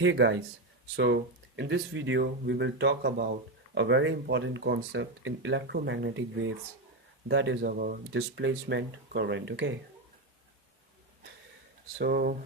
Hey guys, so in this video we will talk about a very important concept in electromagnetic waves, that is our displacement current. Okay, so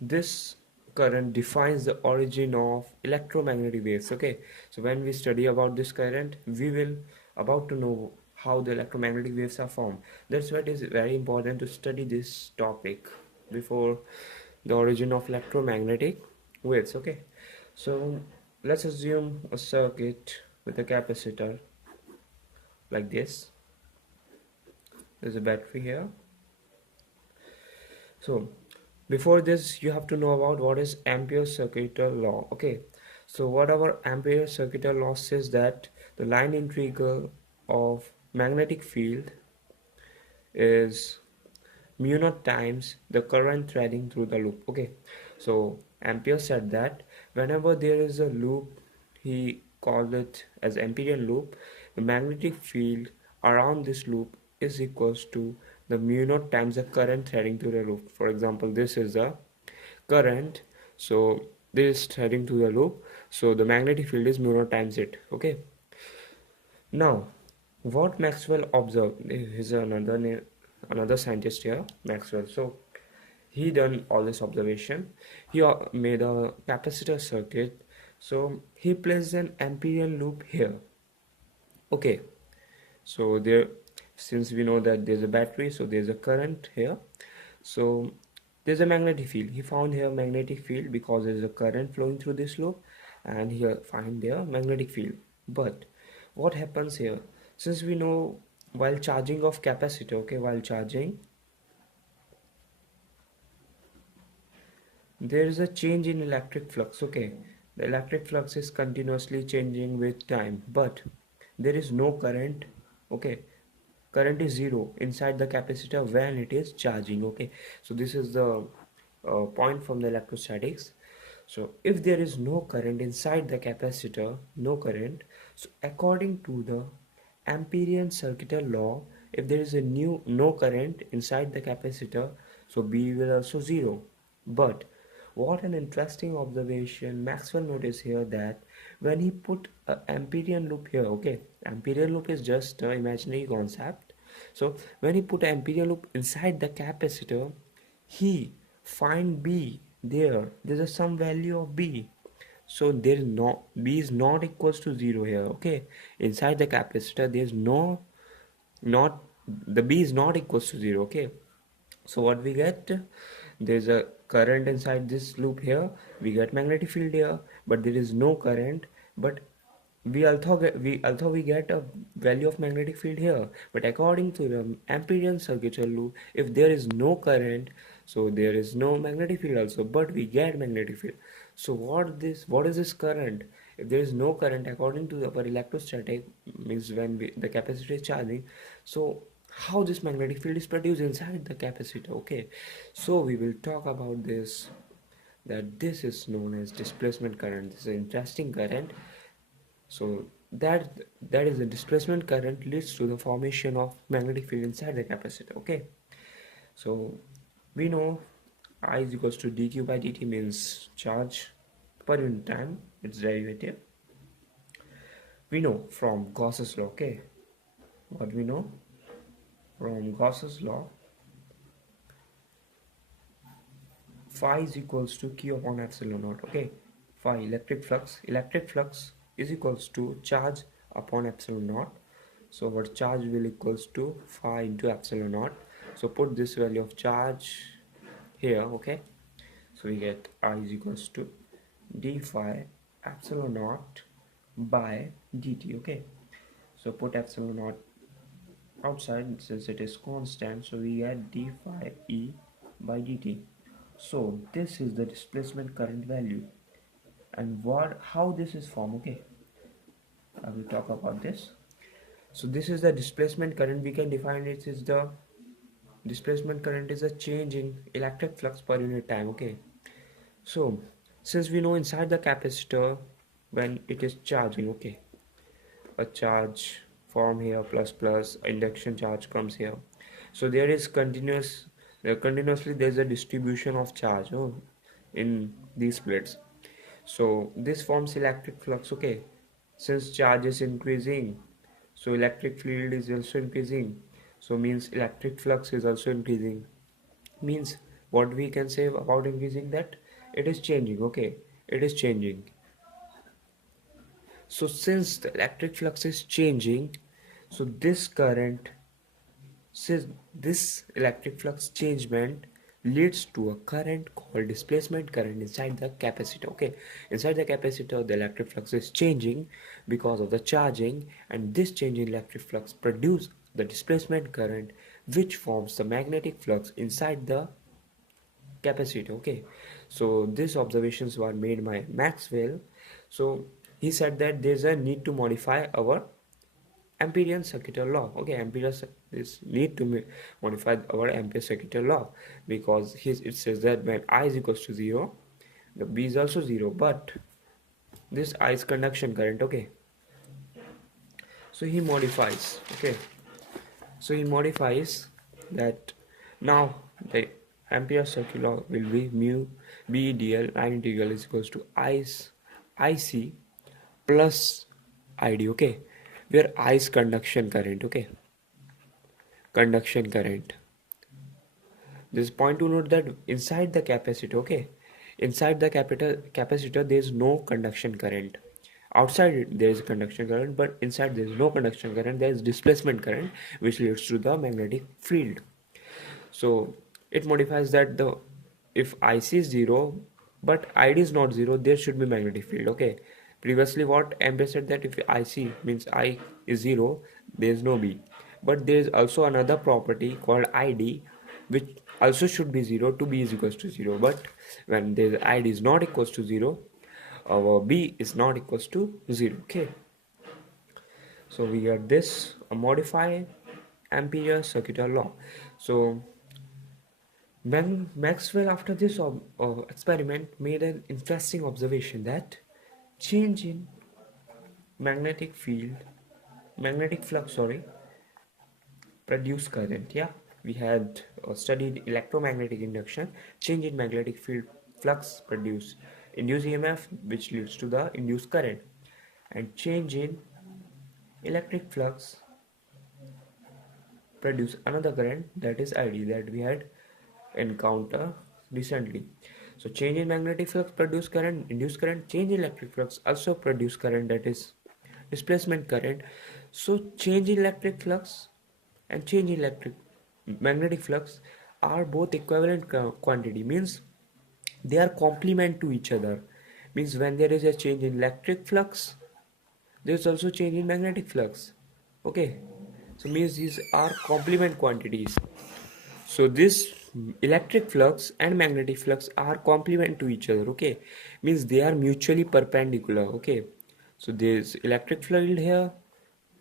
this current defines the origin of electromagnetic waves. Okay, so when we study about this current we will about to know how the electromagnetic waves are formed. That's why it is very important to study this topic before the origin of electromagnetic waves. Okay, so let's assume a circuit with a capacitor like this. There's a battery here. So before this you have to know about what is Ampere's circuital law. Okay, so what our Ampere's circuital law says that the line integral of magnetic field is mu naught times the current threading through the loop. Okay, so Ampere said that whenever there is a loop, he called it as Amperian loop, the magnetic field around this loop is equals to the mu naught times the current threading through the loop. For example, this is the current, so this threading through the loop, so the magnetic field is mu naught times it. Okay, now what Maxwell observed, is another scientist here, Maxwell. So he done all this observation. He made a capacitor circuit. So he placed an Amperian loop here. Okay, so there, since we know that there's a battery, so there's a current here. So there's a magnetic field. He found here magnetic field because there's a current flowing through this loop, and here find there magnetic field. But what happens here, since we know while charging of capacitor, okay, while charging there is a change in electric flux. Okay, the electric flux is continuously changing with time, but there is no current. Okay, current is zero inside the capacitor when it is charging. Okay, so this is the point from the electrostatics. So if there is no current inside the capacitor, no current, so according to the Amperian circuital law, if there is a no current inside the capacitor, so B will also zero. But what an interesting observation Maxwell noticed here, that when he put a Amperian loop here, okay, Amperian loop is just an imaginary concept. So when he put an Amperian loop inside the capacitor, he find B there. There's a some value of B. So there is no, B is not equals to 0 here. Okay, inside the capacitor there is no, not, the B is not equals to 0. Okay, so what we get, there's a current inside this loop here, we get magnetic field here, but there is no current. But we get a value of magnetic field here, but according to the Amperian circuitry loop, if there is no current, so there is no magnetic field also, but we get magnetic field. So what is this current? If there is no current, according to our electrostatic, means when the capacitor is charging, so how this magnetic field is produced inside the capacitor. Okay, so we will talk about this, that this is known as displacement current. This is an interesting current. So that is the displacement current leads to the formation of magnetic field inside the capacitor. Okay, so we know I is equals to dq by dt, means charge per unit time, its derivative. We know from Gauss's law. Okay, what we know from Gauss's law, phi is equals to q upon epsilon naught. Okay, phi electric flux is equals to charge upon epsilon naught. So our charge will equals to phi into epsilon naught. So put this value of charge here. Okay, so we get I is equals to d phi epsilon naught by dt. Okay, so put epsilon naught outside since it is constant, so we get d phi e by dt. So this is the displacement current value, and how this is formed. Okay, I will talk about this. So this is the displacement current. We can define it as the displacement current is a change in electric flux per unit time. Okay, so since we know inside the capacitor when it is charging, okay, a charge form here, plus induction charge comes here, so there is continuously there's a distribution of charge. Oh, in these plates. So this forms electric flux. Okay, since charge is increasing, so electric field is also increasing, so means electric flux is also increasing. Means what we can say about increasing, that it is changing. Okay, it is changing. So since the electric flux is changing, so this electric flux changement leads to a current called displacement current inside the capacitor. Okay, inside the capacitor the electric flux is changing because of the charging, and this change in electric flux produce the displacement current, which forms the magnetic flux inside the capacitor. Okay, so these observations were made by Maxwell. So he said that there's a need to modify our Amperian circuital law. Okay, is need to modify our Ampere circuital law, because it says that when I is equals to 0, the B is also 0, but this I is conduction current. Okay, so he modifies. Okay, so he modifies that. Now the Ampere circular law will be mu B dl line integral is equals to IC plus ID. Okay, where I is conduction current. Okay, conduction current. This point to note that inside the capacitor, okay, inside the capacitor there is no conduction current. Outside it, there is a conduction current, but inside there is no conduction current. There is displacement current, which leads to the magnetic field. So it modifies that the if IC is 0 but ID is not 0, there should be magnetic field. Okay, previously what Ampere said that if IC means I is 0, there is no B, but there is also another property called ID, which also should be 0 to B is equals to 0, but when the ID is not equals to 0, our B is not equals to 0. Okay, so we get this modify Ampere circuital law. So when Maxwell, after this experiment, made an interesting observation that change in magnetic field, magnetic flux, sorry, produce current. Yeah, we had studied electromagnetic induction. Change in magnetic field flux produce induced EMF, which leads to the induced current, and change in electric flux produce another current, that is ID, that we had encounter recently. So change in magnetic flux produce current, induced current. Change in electric flux also produce current, that is displacement current. So change in electric flux and change in electric magnetic flux are both equivalent quantity, means they are complement to each other. Means when there is a change in electric flux, there is also change in magnetic flux. Okay, so means these are complement quantities. So this electric flux and magnetic flux are complement to each other. Okay, means they are mutually perpendicular. Okay, so there's electric field here,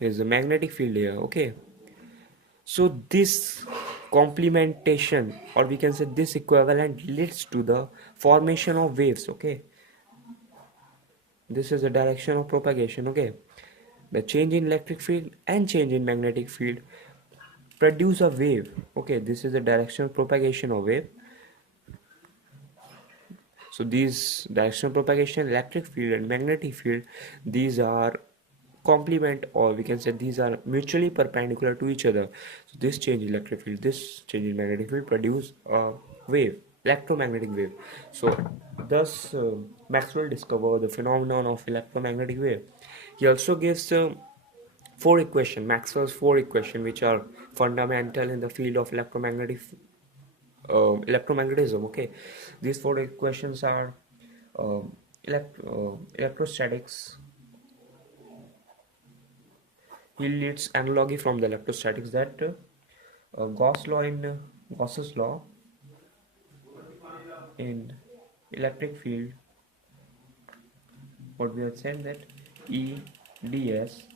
there's a magnetic field here. Okay, so this complementation, or we can say this equivalent, leads to the formation of waves. Okay, this is the direction of propagation. Okay, the change in electric field and change in magnetic field produce a wave. Okay, this is the direction of propagation of wave. So these directional propagation, electric field and magnetic field, these are complement, or we can say these are mutually perpendicular to each other. So this change in electric field, this change in magnetic field produce a wave, electromagnetic wave. So thus Maxwell discovered the phenomenon of electromagnetic wave. He also gives four equation, Maxwell's four equation, which are fundamental in the field of electromagnetism. Okay, these four equations are uh, electrostatics. He leads analogy from the electrostatics, that Gauss law in Gauss's law in electric field. What we have said, that E ds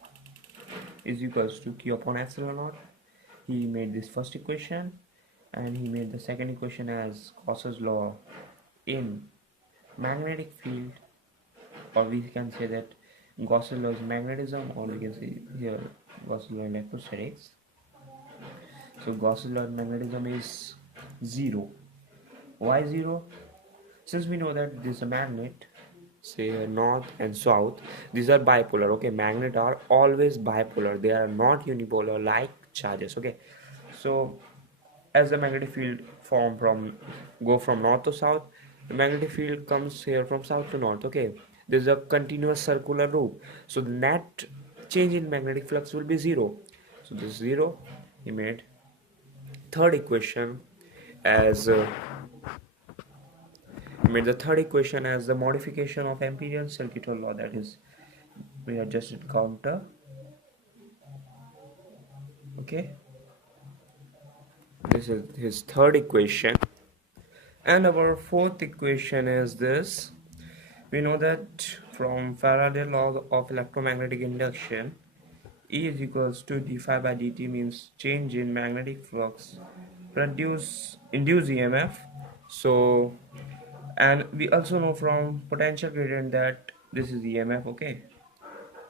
is equals to Q upon epsilon naught. He made this first equation, and he made the second equation as Gauss's law in magnetic field, or we can say that Gauss's law is magnetism, or we can say here Gauss's law in electrostatics. So Gauss's law in magnetism is 0. Why 0? Since we know that this is a magnet, say north and south, these are bipolar. Okay, magnet are always bipolar, they are not unipolar like charges. Okay, so as the magnetic field form from go from north to south, the magnetic field comes here from south to north. Okay, there's a continuous circular loop, so the net change in magnetic flux will be zero. So this is zero. He made third equation as made the third equation as the modification of Amperian circuital law, that is we adjusted counter. Okay, this is his third equation. And our fourth equation is this. We know that from Faraday law of electromagnetic induction, E is equals to d phi by dt means change in magnetic flux induce EMF. So, and we also know from potential gradient that this is EMF. Okay,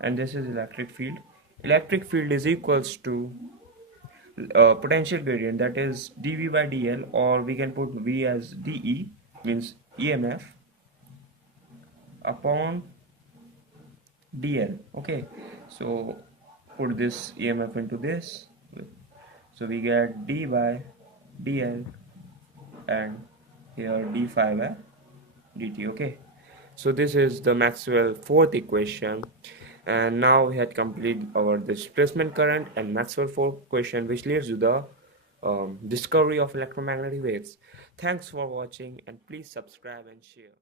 and this is electric field. Electric field is equals to potential gradient, that is dV by dl, or we can put V as dE, means EMF upon dl. Okay, so put this EMF into this, so we get d by dl and here d phi by dt. Okay, so this is the Maxwell fourth equation, and now we had completed our displacement current and Maxwell fourth equation, which leads to the discovery of electromagnetic waves. Thanks for watching, and please subscribe and share.